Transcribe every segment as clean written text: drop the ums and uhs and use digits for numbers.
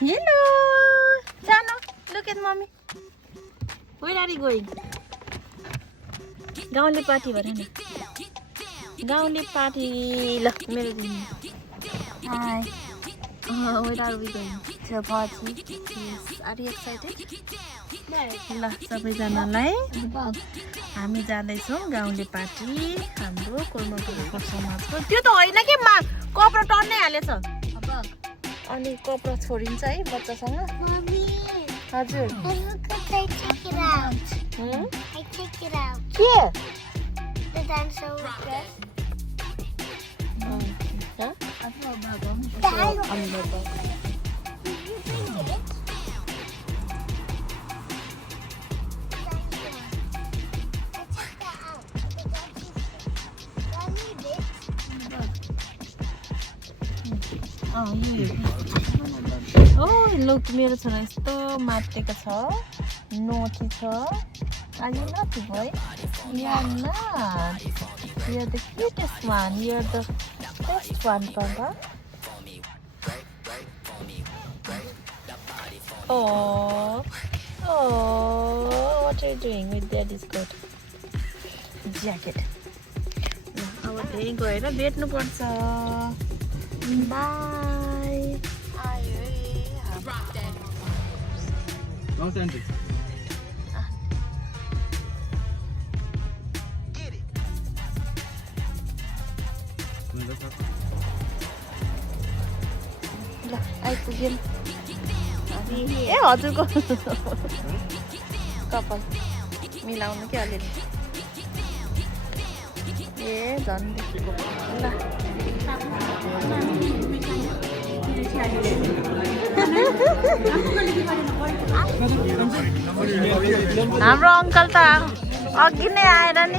Hello. Jano, look at mommy. Where are you going? गाउँले party भन नि गाउँले पार्टी ल मेरो दिन हाय where are we going to a party yes are you excited ल सबैजनालाई हामी जाँदैछौँ गाउँले पार्टी हाम्रो कोर्मको समाजको त्यो त होइन के मा कपडा टन्नै हालेछ अनि कपडा छोडिन्छ है बच्चासँग मम्मी हजुर I take it out. Yeah. The dancer with dress. Huh? Oh, look, मेरो छोरा यस्तो माटेको छ नोटी छ Are you naughty boy? You're not. You're the cutest one. You're the best one, Papa. Oh, what are you doing with Daddy's coat? Jacket. अब त्यही गएर भेट्नुपर्छ. Bye. Authentic. ल आइपुग्यौँ ए हजुरको कपाल मिलाउनु के अलिअलि ए झन् ल हाम्रो अङ्कल त अघि नै आएर नि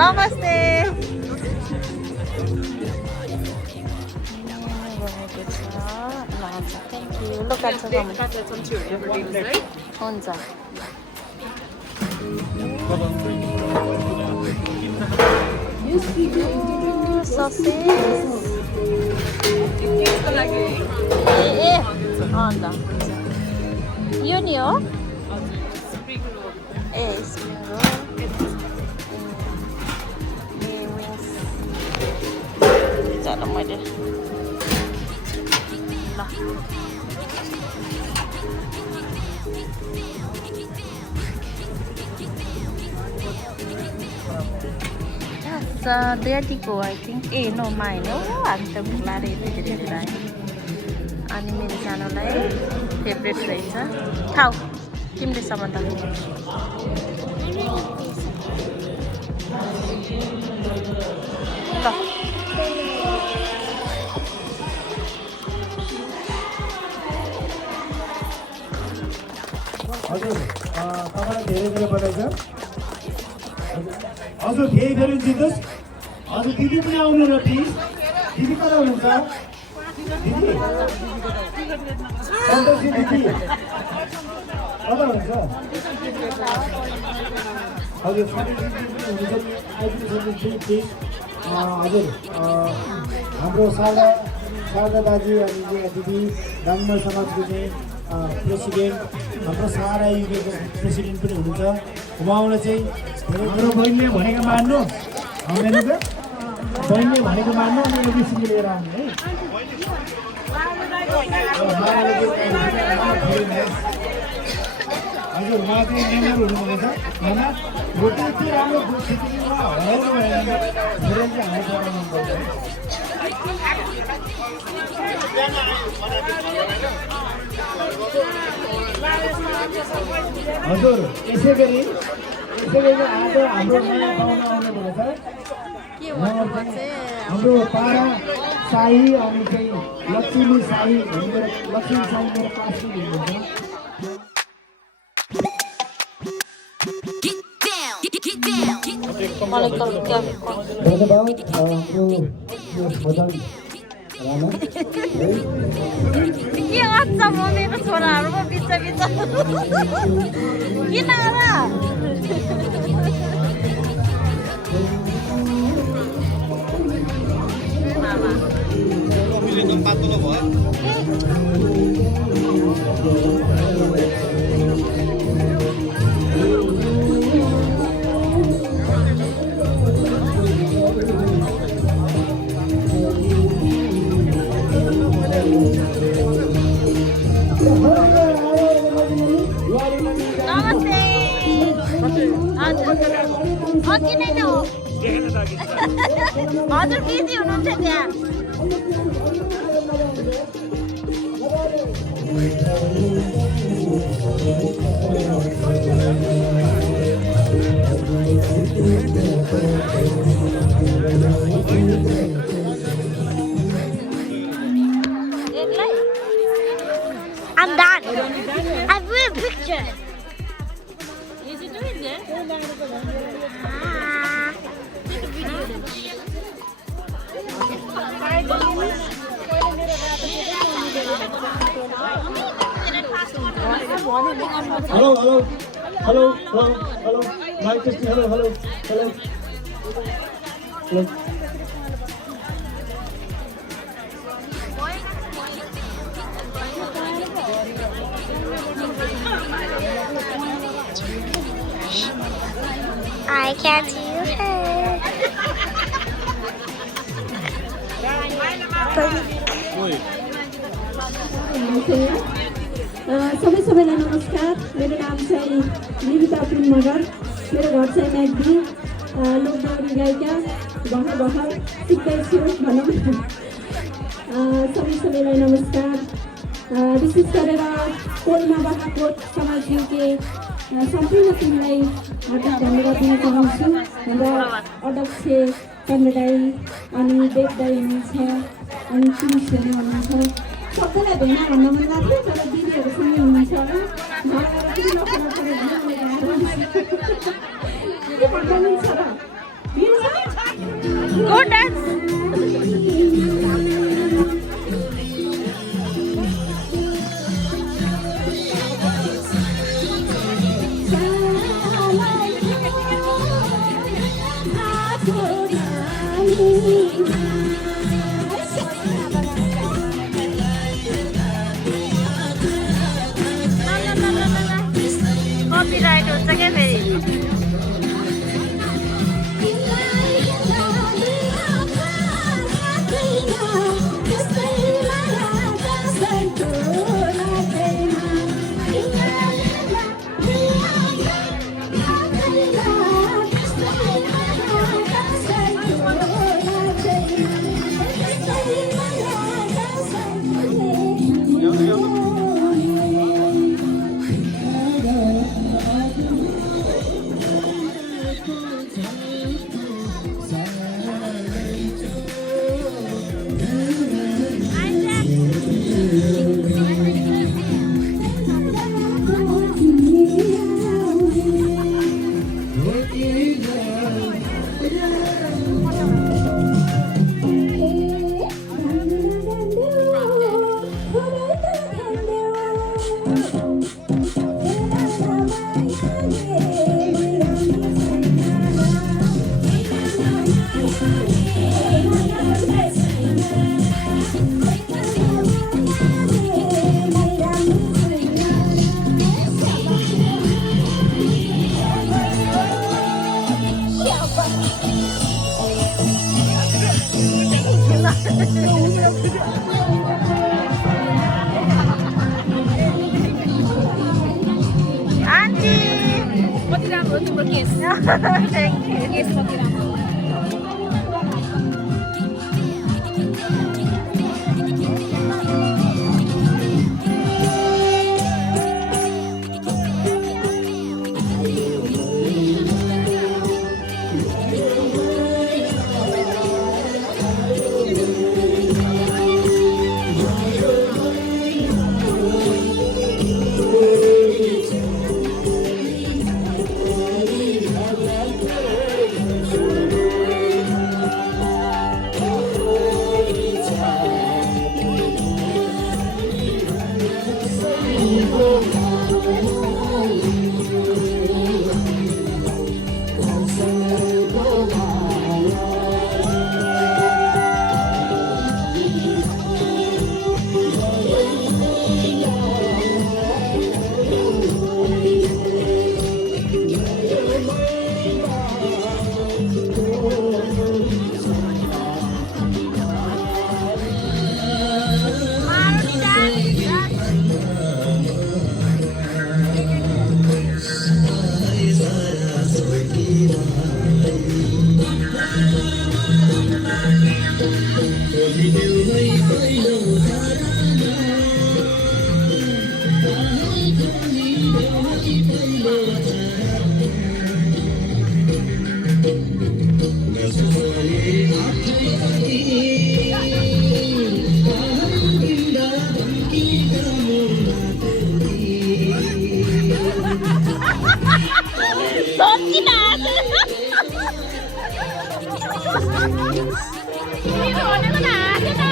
नमस्ते थ्याङ्क यू ल हुन्छ ए अन्त यो नि हो ए स्प्रिङ रोल चलो मैले ल ड्याडीको I think a no mine हो हामी त भुलाएर यति धेरै आयो अनि मेरो सानोलाई फेभरेट रहेछ खाऊ तिमीले सम्म त ल हजुर तपाईँलाई धेरै धेरै बधाई छ हजुर फेरि फेरि जित्नुहोस् हजुर दिदी पनि आउनु न प्लिज दिदी कता हुनुहुन्छ दिदी सन्तोषी दिदी कता हुनुहुन्छ हजुर सन्तोषी दिदी हुनुहुन्छ आइपुग्नु प्लिज हजुर हाम्रो शारदा दाजु अनि दिदी ब्राह्मण समाजको चाहिँ प्रेसिडेन्ट हाम्रो सारा युकेको प्रेसिडेन्ट पनि हुनुहुन्छ उहाँलाई चाहिँ हाम्रो बहिनीले भनेको मान्नु बहिनीले भनेको मान्नु अनि एउटा सिङ्गी लिएर आउनु है हजुर उहाँ चाहिँ मेम्बर हुनुभएको छ उहाँ भोट यति राम्रो सिक्किममा हराउनु भयो भने धेरै चाहिँ हामी पढाउनु पर्छ हजुर यसै गरी आज हाम्रो नयाँ गाउँमा आउनुभएको छ हाम्रो पारा साई अनि चाहिँ लक्ष्मी साई लक्ष्मी साई मेरो पासी हुनुहुन्छ के गर्छ म मेरो छोराहरूको बिच बिच किन नमस्ते हजुर अघि नै हो हजुर बिजी हुनुहुन्छ त्यहाँ I'm done. I put a picture. Is it doing there? Hello, hello, hello, hello, hello. Mic testing. Hello, hello, hello, hello. I can't see her. सबैलाई नमस्कार मेरो नाम चाहिँ निविता पिन मगर मेरो घर चाहिँ म्याग्दी लोकदोहोरी गायिका भर्खर सिक्दैछु भनौँ सबैलाई नमस्कार विशेष गरेर कोलमा बाख्राकोट समाज युके सम्पूर्ण टिमलाई हार्दिक धन्यवाद दिन चाहन्छु हाम्रो अध्यक्ष चन्द्रदाई अनि देवदाई हुनुहुन्छ अनि पुलिसहरू हुनुहुन्छ सबैलाई भेना भन्न मन लाग्थ्यो तर दिदीहरूसँगै हुनुहुन्छ होला के भन्दा मिल्छ र Go dance. Copyright हुन्छ क्या फेरि Thank you. Yes, किन हाँस्यो? तिमीले भनेको त हाँस्यो त।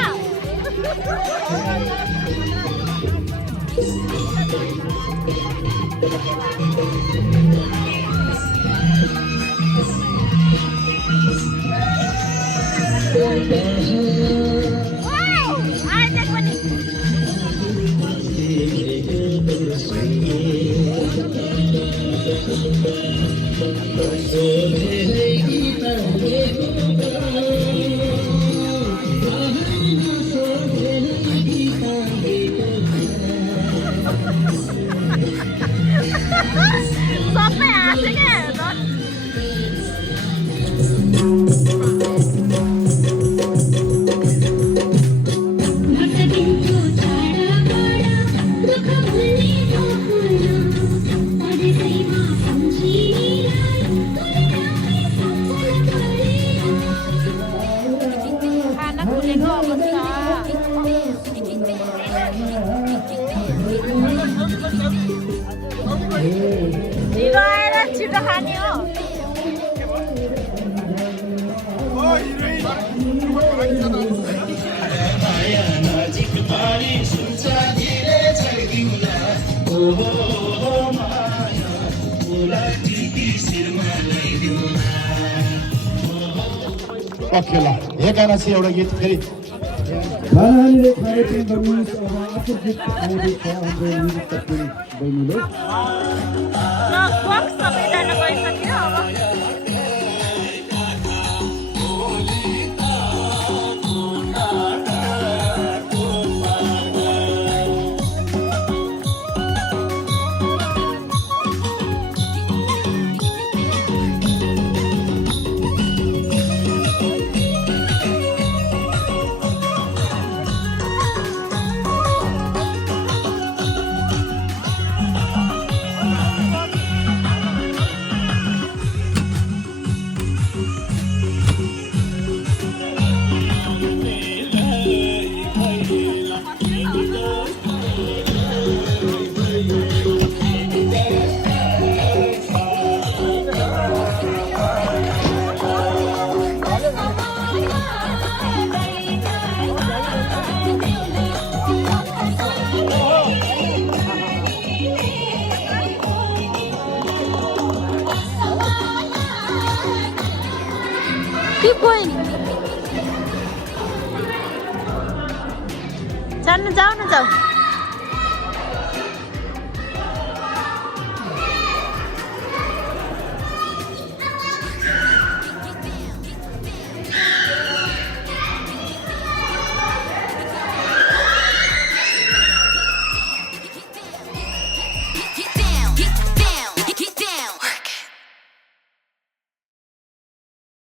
सबै हाँस्यो क्या हेर्नुहोस्। खाना खुलेको अवस्था। ढिलो आएर छिटो खाने हो। खेला एक गाना चाहिँ एउटा गीत फेरि खानाले खाने गर्नुहोस् अब आफू गीत आउँदैछ हाम्रो म्युजिक कप्तान बहिनीले बक्स सबैजना गइसक्यो अब। Keep going. जाऊ न जाऊ।